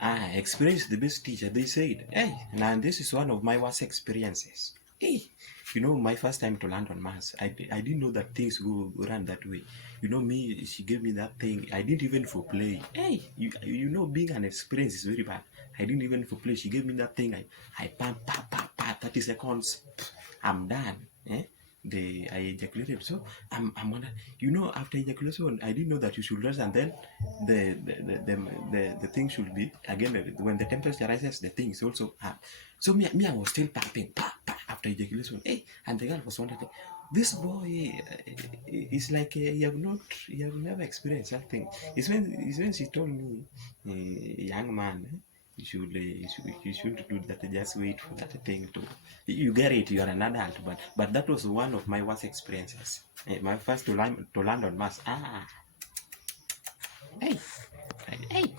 Experience is the best teacher, they said. Hey, now this is one of my worst experiences. Hey, my first time to land on Mars, I didn't know that things go run that way. Me, she gave me that thing. I didn't even for play. Hey, being an experience is very bad. I didn't even for play. She gave me that thing. I pam, pam, pam, pam, 30 seconds. I'm done. Eh? I ejaculated. So I'm wondering, after ejaculation, I didn't know that you should rest, and then the thing should be again when the temperature rises, the thing is also so me I was still pumping after ejaculation. Hey, and the girl was wondering, this boy is like you have never experienced that thing. It's when she told me, young man. You should do that. Just wait for that thing to. You get it. You are an adult, but that was one of my worst experiences. My first to land on Mars. Hey, hey.